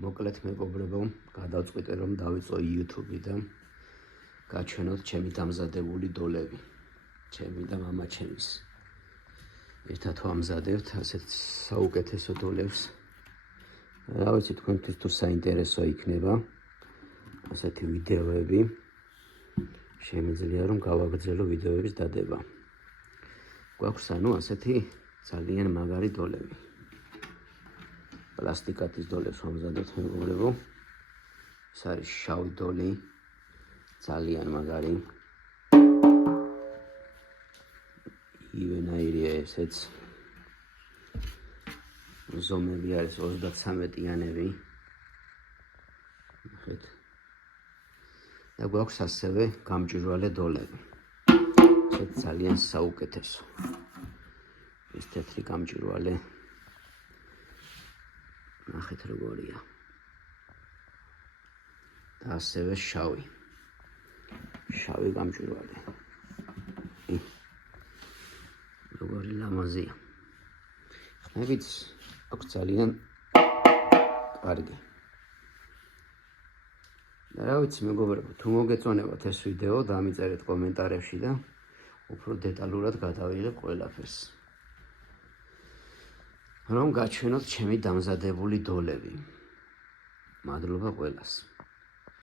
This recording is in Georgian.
მოკლედ მეგობრებო, გადავწყვიტე რომ დავიწყო YouTube-დან გაჩვენოთ ჩემი დამზადებული დოლები. ჩემი და მამაჩემის. ერთად ვამზადებთ ასეთ საუკეთესო დოლებს. რა ვიცი თქვენთვის თუ საინტერესო იქნება ასეთი ვიდეოები. შემიძლია რომ გავაგრძელო ვიდეოების დადება. გვაქვს ანუ ასეთი ძალიან მაგარი დოლები. პლასტიკათის დოლებს ვამზადებთ მეგობრებო. ეს არის შავი დოლი, ძალიან მაგარი. ივენაირია ესეც. ზომები არის 33-იანები. ნახეთ. და გვაქვს ასევე გამჭვირვალე დოლები. ესეც ძალიან საუკეთესო. ეს თეთრი გამჭვირვალე. ნახეთ როგორია. და ასევე შავი. შავი გამჭვირვალე. როგორი ლამაზია. ხმებით აქვს ძალიან კარგი. რა ვიცი მეგობრებო, თუ მოგეწონებათ ეს ვიდეო, დამიწერეთ კომენტარებში და უფრო დეტალურად გადავიღებ ყველაფერს. რომ გაჩვენოთ ჩემი დამზადებული დოლები. მადლობა ყველას.